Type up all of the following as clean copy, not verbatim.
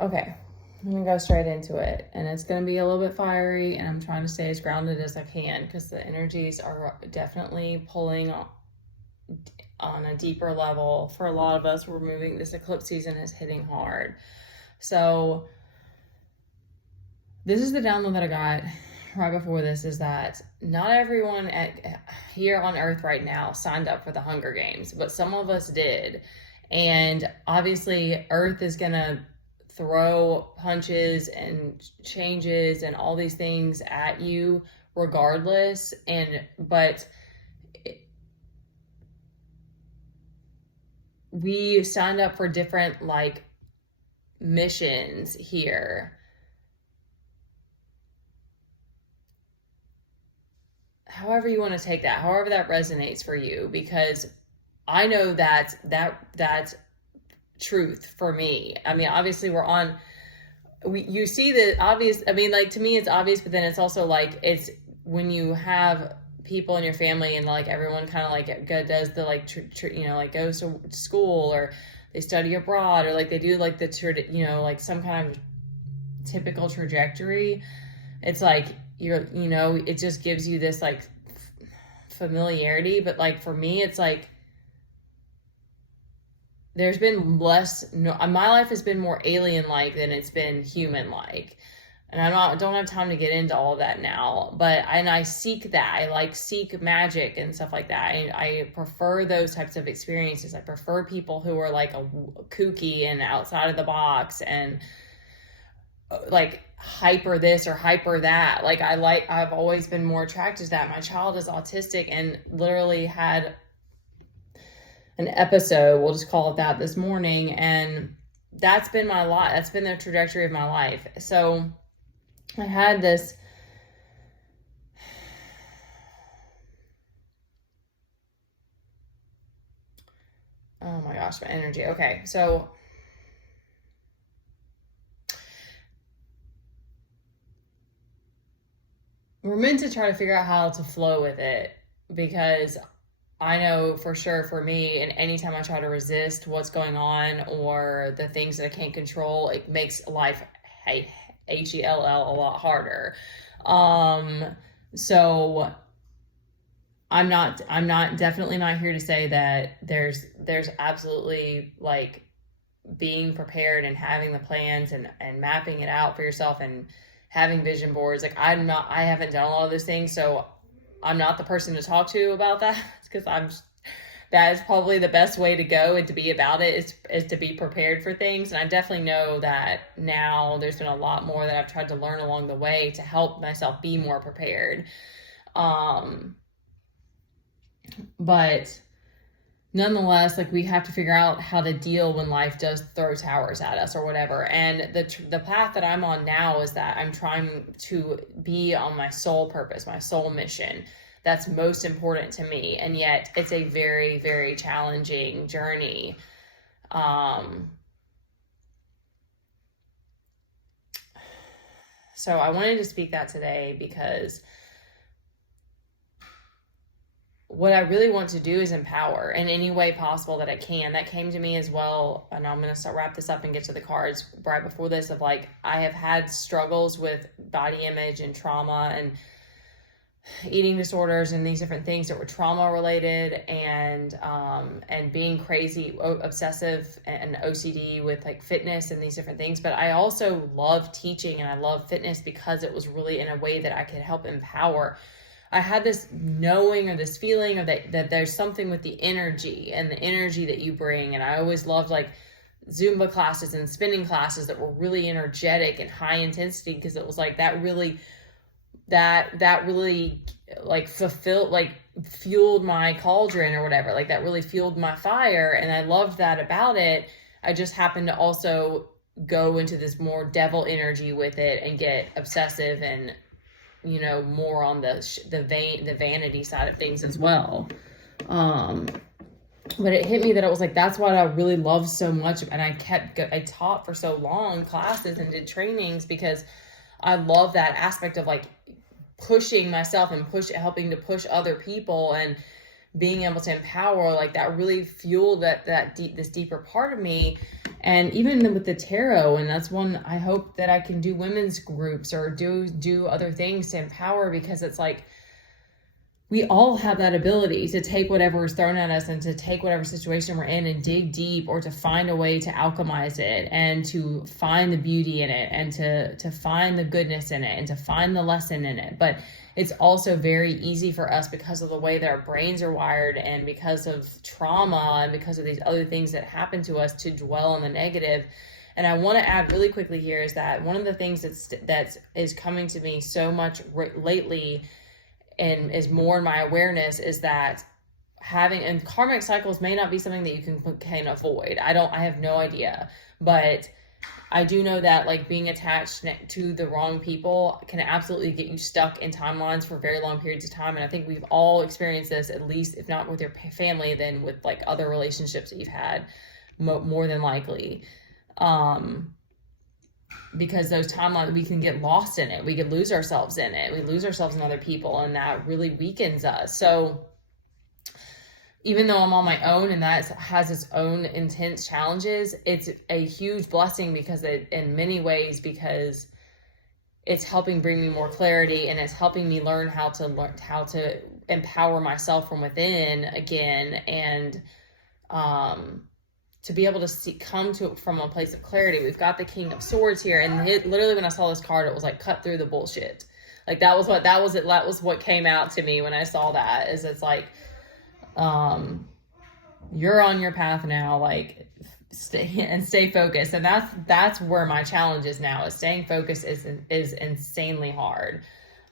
Okay, I'm gonna go straight into it, and it's gonna be a little bit fiery, and I'm trying to stay as grounded as I can because the energies are definitely pulling on a deeper level. For a lot of us, we're moving, this eclipse season is hitting hard. So, this is the download that I got right before this, is that not everyone here on Earth right now signed up for the Hunger Games, but some of us did. And obviously, Earth is gonna throw punches and changes and all these things at you regardless. But we signed up for different missions here. However you want to take that, however that resonates for you, because I know that's truth for me. I mean, obviously you see the obvious. I mean, to me it's obvious, but then it's also it's when you have people in your family and everyone kind of does the goes to school, or they study abroad, or they do the some kind of typical trajectory. It's it just gives you this familiarity. But for me, it's there's been less, no, my life has been more alien-like than it's been human-like. And don't have time to get into all of that now, but I seek that. I seek magic and stuff like that. I prefer those types of experiences. I prefer people who are a kooky and outside of the box and hyper this or hyper that. I've always been more attracted to that. My child is autistic and literally had an episode, we'll just call it that, this morning, and that's been my life. That's been the trajectory of my life. So I had this oh my gosh, my energy. Okay, so we're meant to try to figure out how to flow with it, because I know for sure for me, and anytime I try to resist what's going on or the things that I can't control, it makes life HELL a lot harder. So I'm definitely not here to say that there's absolutely being prepared and having the plans and mapping it out for yourself and having vision boards. I haven't done all of those things, so I'm not the person to talk to about that, because that is probably the best way to go and to be about it, is to be prepared for things. And I definitely know that now there's been a lot more that I've tried to learn along the way to help myself be more prepared. But nonetheless, we have to figure out how to deal when life does throw towers at us or whatever. And the path that I'm on now is that I'm trying to be on my soul purpose, my soul mission. That's most important to me. And yet it's a very, very challenging journey. So I wanted to speak that today, because what I really want to do is empower in any way possible that I can. That came to me as well, and I'm going to wrap this up and get to the cards right before this, of I have had struggles with body image and trauma and eating disorders and these different things that were trauma related, and being crazy, obsessive and OCD with fitness and these different things. But I also love teaching and I love fitness because it was really in a way that I could help empower. I had this knowing or this feeling of that there's something with the energy and the energy that you bring. And I always loved Zumba classes and spinning classes that were really energetic and high intensity, because it was that really fulfilled, fueled my cauldron or whatever. That really fueled my fire. And I loved that about it. I just happened to also go into this more devil energy with it and get obsessive and more on the vanity side of things as well. But it hit me that it was that's what I really loved so much. And I taught for so long classes and did trainings, because I love that aspect of pushing myself and helping to push other people and being able to empower, like that really fueled this deeper part of me. And even with the tarot, and that's one, I hope that I can do women's groups or do other things to empower, because it's like, we all have that ability to take whatever is thrown at us and to take whatever situation we're in and dig deep, or to find a way to alchemize it and to find the beauty in it and to find the goodness in it and to find the lesson in it. But it's also very easy for us, because of the way that our brains are wired and because of trauma and because of these other things that happen to us, to dwell on the negative. And I want to add really quickly here is that one of the things that is coming to me so much lately, and is more in my awareness, is that and karmic cycles may not be something that you can avoid. I have no idea, but I do know that like being attached to the wrong people can absolutely get you stuck in timelines for very long periods of time. And I think we've all experienced this, at least if not with your family, then with like other relationships that you've had, more than likely. Because those timelines, we can get lost in it. We could lose ourselves in it. We lose ourselves in other people, and that really weakens us. So even though I'm on my own and that has its own intense challenges, it's a huge blessing because in many ways, because it's helping bring me more clarity, and it's helping me learn how to empower myself from within again, and to be able to come from a place of clarity. We've got the King of Swords here, and literally when I saw this card, it was like cut through the bullshit. Like that was what came out to me when I saw that. Is it's like, you're on your path now, like stay focused, and that's where my challenge is now. Is staying focused is insanely hard.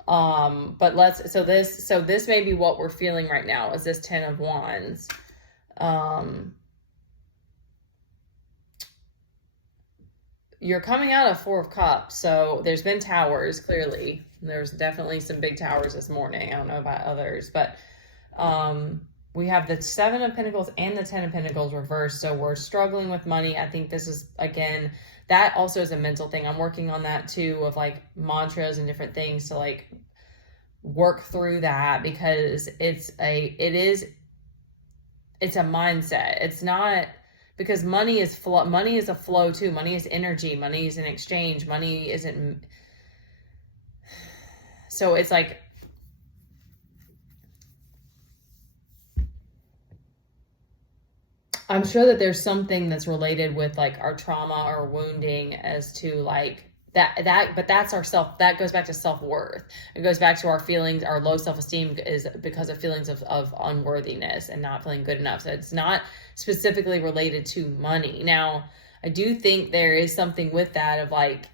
But so this may be what we're feeling right now. Is this 10 of Wands? You're coming out of 4 of Cups, so there's been towers, clearly. There's definitely some big towers this morning. I don't know about others, but we have the 7 of Pentacles and the 10 of Pentacles reversed, so we're struggling with money. I think this is, again, that also is a mental thing. I'm working on that too, of like mantras and different things to like work through that, because it's a mindset. It's not... Because money is a flow too. Money is energy. Money is an exchange. Money isn't. So it's like, I'm sure that there's something that's related with like our trauma or wounding as to like but that's that goes back to self-worth. It goes back to our feelings. Our low self-esteem is because of feelings of unworthiness and not feeling good enough. So it's not specifically related to money. Now, I do think there is something with that of like,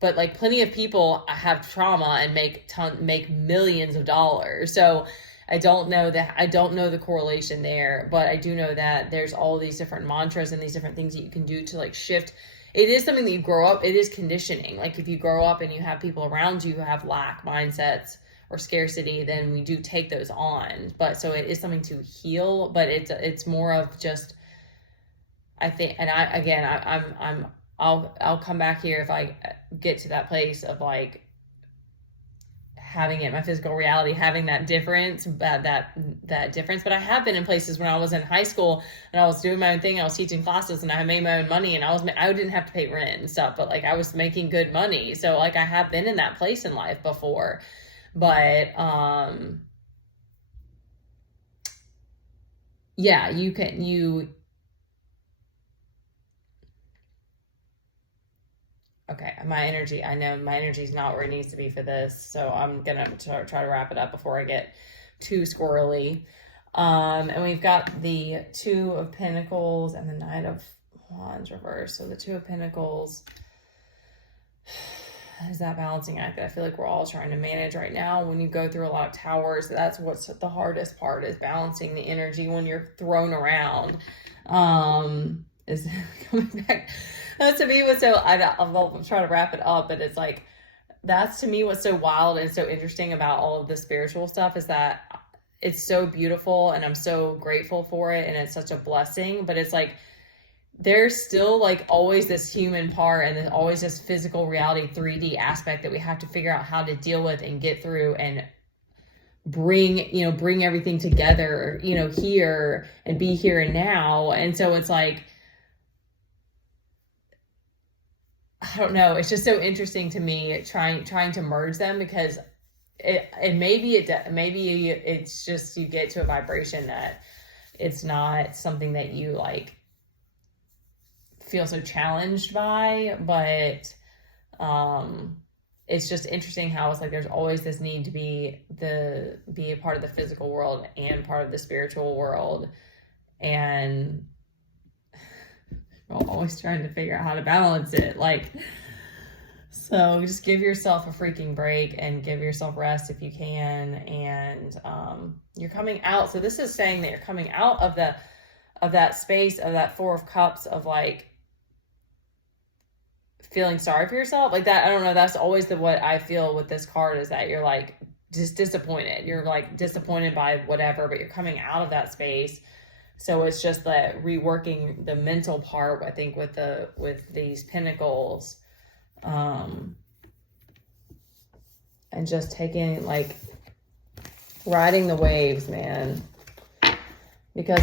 but like plenty of people have trauma and make millions of dollars. So I don't know the correlation there, but I do know that there's all these different mantras and these different things that you can do to like shift. It is something that you grow up, it is conditioning. Like if you grow up and you have people around you who have lack mindsets or scarcity, then we do take those on. But so it is something to heal, but it's more of just, I think, and I'll come back here if I get to that place of like having it, my physical reality, having that difference, that difference. But I have been in places when I was in high school and I was doing my own thing. I was teaching classes and I made my own money, and I didn't have to pay rent and stuff, but like I was making good money. So like I have been in that place in life before, but yeah, okay, I know my energy is not where it needs to be for this, so I'm gonna try to wrap it up before I get too squirrely. And we've got the 2 of Pentacles and the Knight of Wands reversed. So the 2 of Pentacles is that balancing act that I feel like we're all trying to manage right now. When you go through a lot of towers, that's what's the hardest part, is balancing the energy when you're thrown around. Is coming back. That's to me what's so, I'll try to wrap it up, but it's like, that's to me what's so wild and so interesting about all of the spiritual stuff, is that it's so beautiful and I'm so grateful for it and it's such a blessing, but it's like, there's still like always this human part and there's always this physical reality 3D aspect that we have to figure out how to deal with and get through and bring everything together, here and be here and now. And so it's like, I don't know. It's just so interesting to me trying to merge them, because maybe it's just you get to a vibration that it's not something that you like feel so challenged by, but it's just interesting how it's like there's always this need to be a part of the physical world and part of the spiritual world, and I'm always trying to figure out how to balance it. Like, so just give yourself a freaking break and give yourself rest if you can. And you're coming out. So this is saying that you're coming out of that space of that Four of Cups of like feeling sorry for yourself. Like that, I don't know. That's always what I feel with this card, is that you're like just disappointed. You're like disappointed by whatever, but you're coming out of that space. So it's just that reworking the mental part, I think, with these pentacles, and just taking, like, riding the waves, man, because